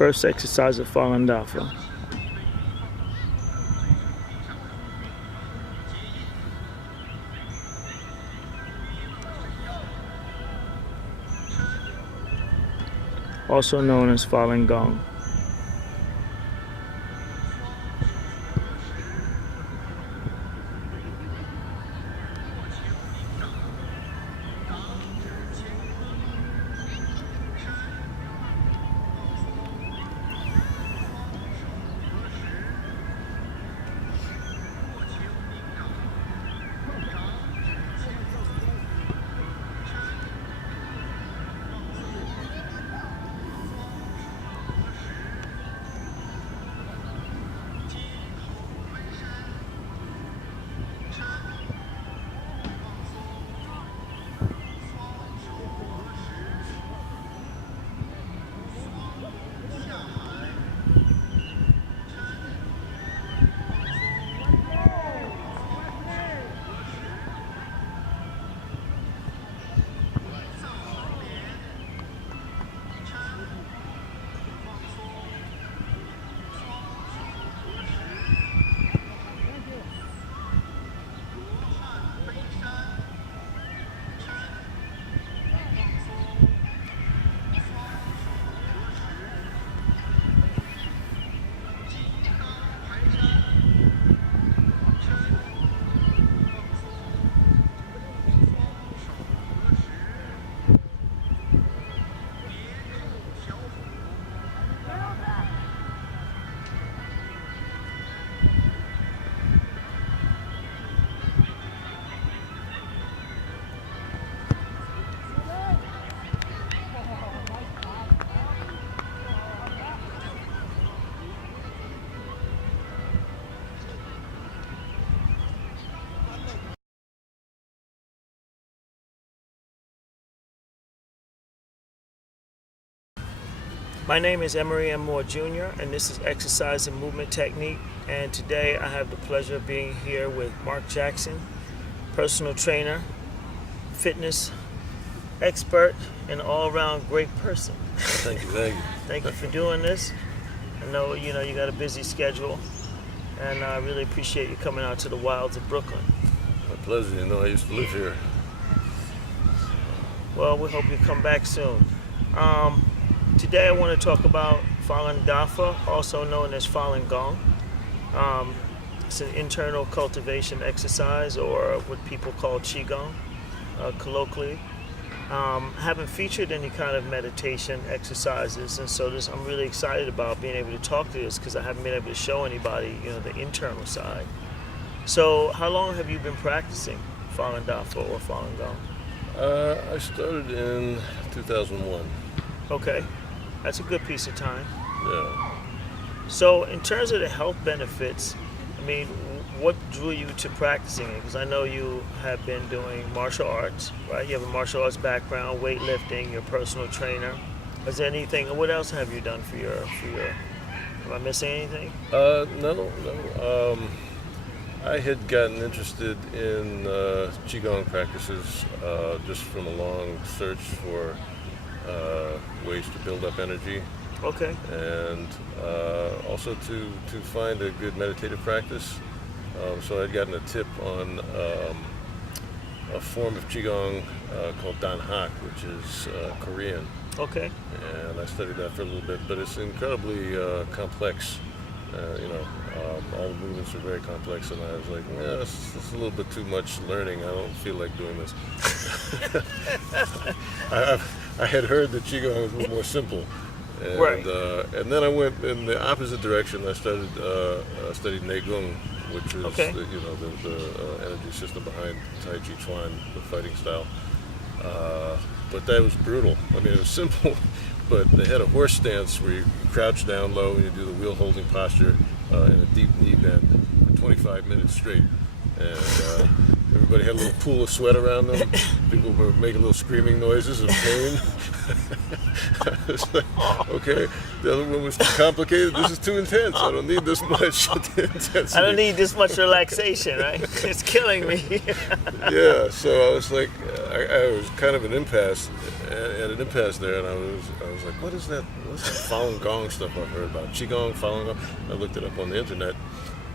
First exercise of Falun Dafa. Also known as Falun Gong. My name is Emory M Moore Jr. and this is Exercise and Movement Technique, and today I have the pleasure of being here with Mark Jackson, personal trainer, fitness expert, and all-around great person. Thank you. Thank you for doing this. I know you got a busy schedule, and I really appreciate you coming out to the wilds of Brooklyn. My pleasure. I used to live here. Well, we hope you come back soon. Today I want to talk about Falun Dafa, also known as Falun Gong. It's an internal cultivation exercise, or what people call Qigong, colloquially. Haven't featured any kind of meditation exercises, and so I'm really excited about being able to talk to this because I haven't been able to show anybody, the internal side. So, how long have you been practicing Falun Dafa or Falun Gong? I started in 2001. Okay, that's a good piece of time. Yeah. So, in terms of the health benefits, what drew you to practicing it? Because I know you have been doing martial arts, right? You have a martial arts background, weightlifting, you're a personal trainer. Is there anything? What else have you done for your? Am I missing anything? No. I had gotten interested in Qigong practices just from a long search for ways to build up energy. Okay. And also to find a good meditative practice. So I'd gotten a tip on a form of Qigong called Dan Hak, which is Korean. Okay. And I studied that for a little bit, but it's incredibly complex. All the movements are very complex, and I was like, this is a little bit too much learning. I don't feel like doing this. I had heard that Qigong was a little more simple. And, right. And then I went in the opposite direction. I studied Neigong, which is the energy system behind Tai Chi Chuan, the fighting style. But that was brutal. It was simple, but they had a horse stance where you crouch down low and you do the wheel holding posture in a deep knee bend for 25 minutes straight. And everybody had a little pool of sweat around them. People were making little screaming noises of pain. I was like, okay, the other one was too complicated. This is too intense. I don't need this much intensity. I don't need this much relaxation, right? It's killing me. Yeah, so I was like, I was kind of at an impasse there, and I was like, what's that Falun Gong stuff I've heard about? Qigong, Falun Gong. I looked it up on the internet,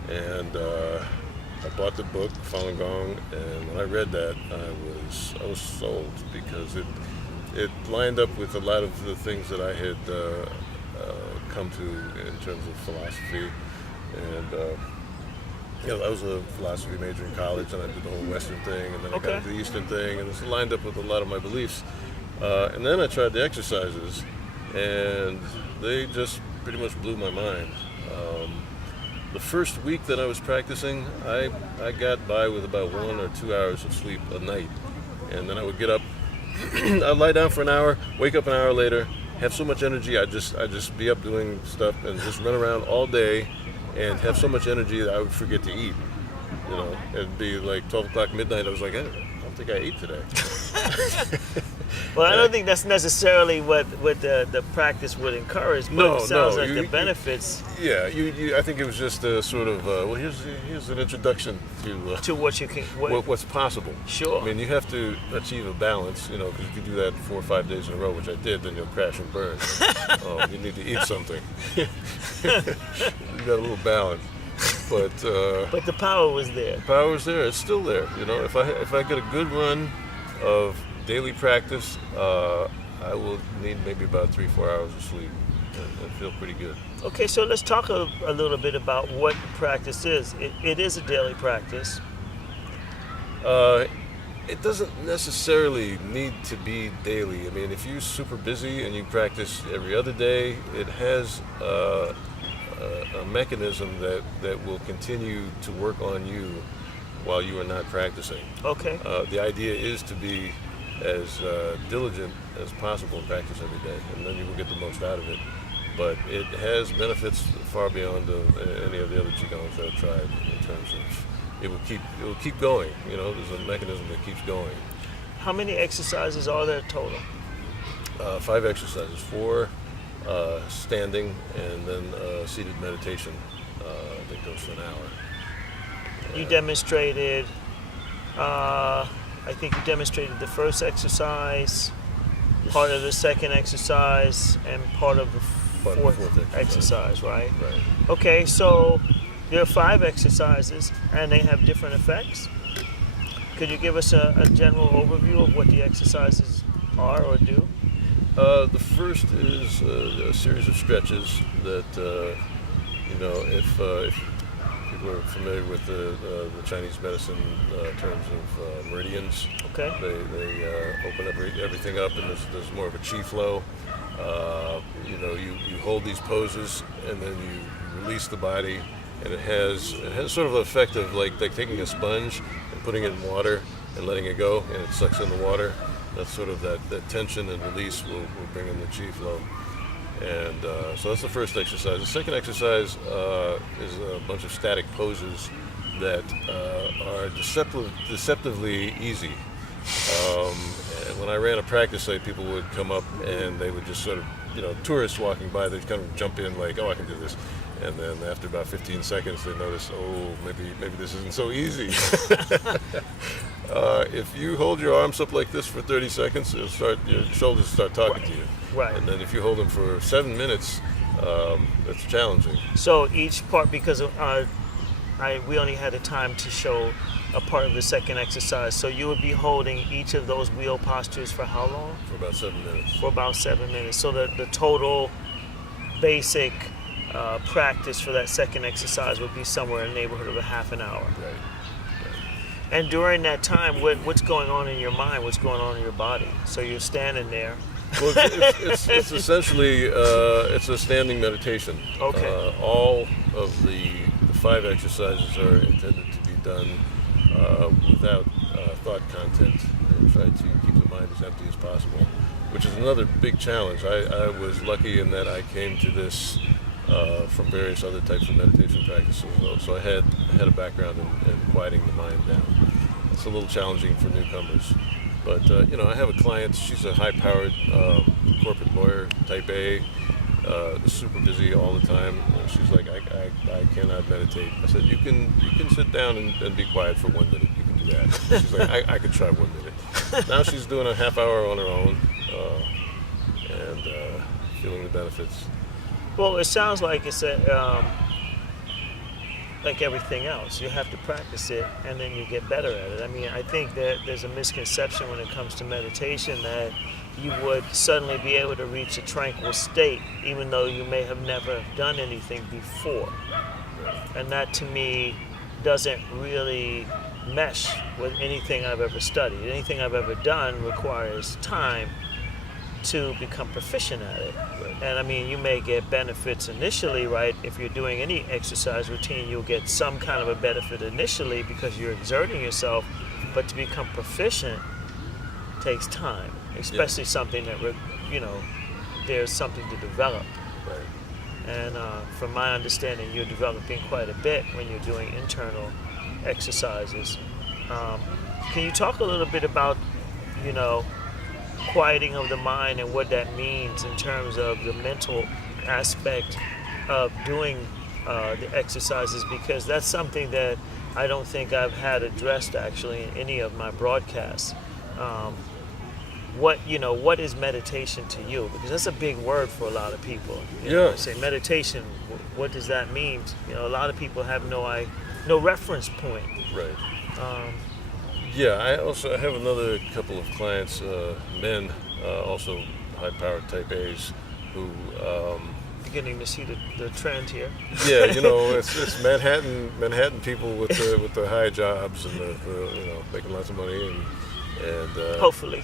and I bought the book Falun Gong, and when I read that, I was sold, because it lined up with a lot of the things that I had come to in terms of philosophy. And I was a philosophy major in college, and I did the whole Western thing, and then I got into the Eastern thing, and it's lined up with a lot of my beliefs. And then I tried the exercises, and they just pretty much blew my mind. The first week that I was practicing, I got by with about 1 or 2 hours of sleep a night, and then I would get up, I'd lie down for an hour, wake up an hour later, have so much energy, I'd just be up doing stuff and just run around all day, and have so much energy that I would forget to eat. You know, it'd be like 12 o'clock midnight. I was like, I don't think I ate today. Well, I don't think that's necessarily what the practice would encourage, but it sounds like the benefits. I think it was just a sort of, well, here's an introduction to what you can, what's possible. Sure. I mean, you have to achieve a balance, you know, because if you do that 4 or 5 days in a row, which I did, then you'll crash and burn. You need to eat something. You got a little balance. But the power was there. The power was there. It's still there. You know, if I get a good run of daily practice, I will need maybe about 3-4 hours of sleep and feel pretty good. Okay, so let's talk a little bit about what practice is. It is a daily practice. It doesn't necessarily need to be daily. I mean, if you're super busy and you practice every other day, it has a mechanism that will continue to work on you while you are not practicing. Okay. The idea is to be as diligent as possible in practice every day, and then you will get the most out of it. But it has benefits far beyond any of the other Qigongs that I've tried, in terms of it will keep going. You know, there's a mechanism that keeps going. How many exercises are there total? 5 exercises, 4 standing, and then seated meditation that goes for an hour. You demonstrated, I think you demonstrated the first exercise, part of the second exercise, and part of the fourth exercise, right? Right. Okay, so there are 5 exercises, and they have different effects. Could you give us a general overview of what the exercises are or do? The first is a series of stretches that, if people are familiar with the Chinese medicine terms of meridians, okay, they open everything up, and there's more of a chi flow. You hold these poses, and then you release the body, and it has sort of an effect of like taking a sponge and putting it in water and letting it go, and it sucks in the water. That's sort of that tension and release will bring in the chi flow. And so that's the first exercise. The second exercise is a bunch of static poses that are deceptively easy. When I ran a practice site, people would come up and they would just sort of, tourists walking by, they'd kind of jump in like, oh, I can do this. And then after about 15 seconds, they notice, oh, maybe this isn't so easy. If you hold your arms up like this for 30 seconds, your shoulders start talking to you. Right. And then if you hold them for 7 minutes, it's challenging. So each part, because we only had the time to show a part of the second exercise, so you would be holding each of those wheel postures for how long? For about 7 minutes. For about 7 minutes. So the total basic practice for that second exercise would be somewhere in the neighborhood of a half an hour. Right. And during that time, what's going on in your mind? What's going on in your body? So you're standing there. Well, it's essentially it's a standing meditation. Okay. All of the 5 exercises are intended to be done without thought content, and try to keep the mind as empty as possible, which is another big challenge. I was lucky in that I came to this from various other types of meditation practices, so I had a background in quieting the mind down. It's a little challenging for newcomers. But I have a client. She's a high-powered corporate lawyer, type A, super busy all the time. She's like, I cannot meditate. I said, you can sit down and be quiet for 1 minute. You can do that. She's like, I could try 1 minute. Now she's doing a half hour on her own, and feeling the benefits. Well, it sounds like it's like everything else. You have to practice it, and then you get better at it. I mean, I think that there's a misconception when it comes to meditation that you would suddenly be able to reach a tranquil state, even though you may have never done anything before. And that, to me, doesn't really mesh with anything I've ever studied. Anything I've ever done requires time to become proficient at it. And I mean, you may get benefits initially, right? If you're doing any exercise routine, you'll get some kind of a benefit initially because you're exerting yourself, but to become proficient takes time, especially something that, there's something to develop. Right. And from my understanding, you're developing quite a bit when you're doing internal exercises. Can you talk a little bit about, quieting of the mind and what that means in terms of the mental aspect of doing the exercises? Because that's something that I don't think I've had addressed actually in any of my broadcasts. What is meditation to you? Because that's a big word for a lot of people. I say meditation, what does that mean? A lot of people have no reference point. Right. I have another couple of clients, men, also high-powered type A's, who beginning to see the trend here. Yeah, it's Manhattan people with the high jobs and the making lots of money and hopefully.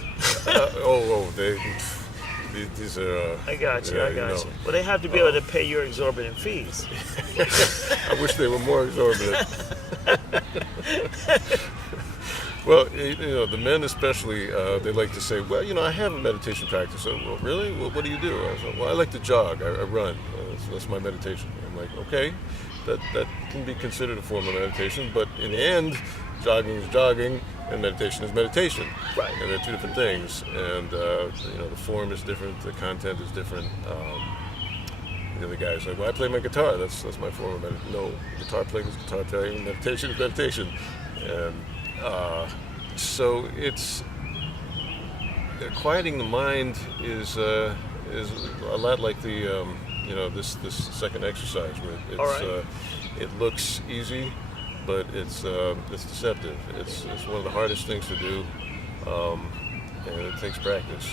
These are. I got you. Well, they have to be able to pay your exorbitant fees. I wish they were more exorbitant. Well, the men especially, they like to say, well, I have a meditation practice. So, well, really? Well, what do you do? I said, well, I like to jog. I run. That's my meditation. I'm like, okay, that can be considered a form of meditation, but in the end, jogging is jogging, and meditation is meditation. Right. And they're two different things. And, the form is different, the content is different. The other guy's like, well, I play my guitar. That's my form of meditation. No, guitar playing is guitar playing, meditation is meditation. And so it's quieting the mind is a lot like the this second exercise where it's it looks easy, but it's deceptive. It's one of the hardest things to do, and it takes practice.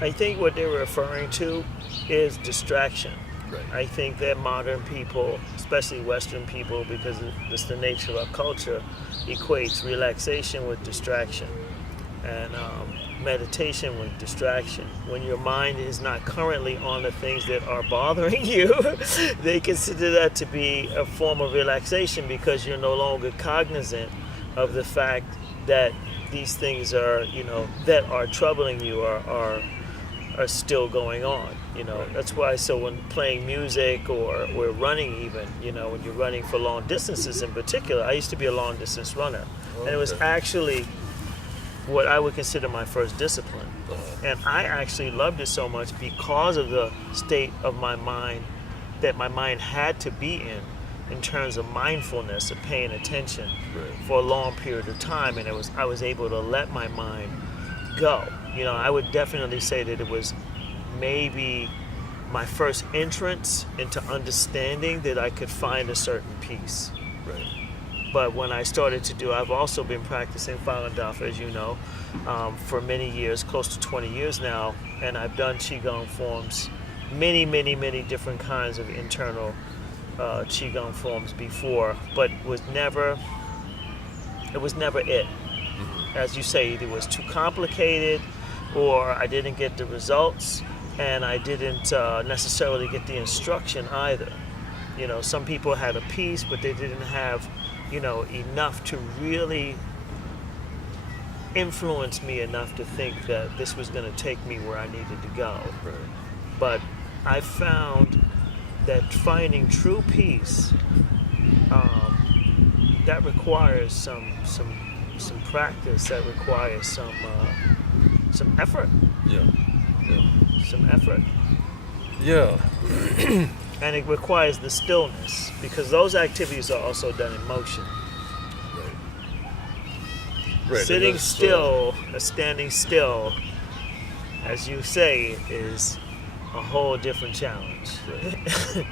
I think what they were referring to is distraction. Right. I think that modern people, especially Western people, because it's the nature of our culture, equates relaxation with distraction and meditation with distraction. When your mind is not currently on the things that are bothering you, they consider that to be a form of relaxation because you're no longer cognizant of the fact that these things are, that are troubling you are still going on. That's why, so when playing music or we're running even, when you're running for long distances in particular, I used to be a long distance runner. And it was actually what I would consider my first discipline. And I actually loved it so much because of the state of my mind that my mind had to be in terms of mindfulness, of paying attention for a long period of time. And I was able to let my mind go. I would definitely say that it was maybe my first entrance into understanding that I could find a certain peace. Right. But when I started to I've also been practicing Falun Dafa, as you know, for many years, close to 20 years now, and I've done Qigong forms, many, many, many different kinds of internal Qigong forms before, but it was never it. As you say, either it was too complicated or I didn't get the results, and I didn't necessarily get the instruction either. Some people had a piece, but they didn't have, enough to really influence me enough to think that this was going to take me where I needed to go. Right. But I found that finding true peace, that requires some some practice that requires some effort. Yeah. Yeah. Some effort. Yeah. And it requires the stillness, because those activities are also done in motion. Right. Sitting still, standing still, as you say, is a whole different challenge. Right.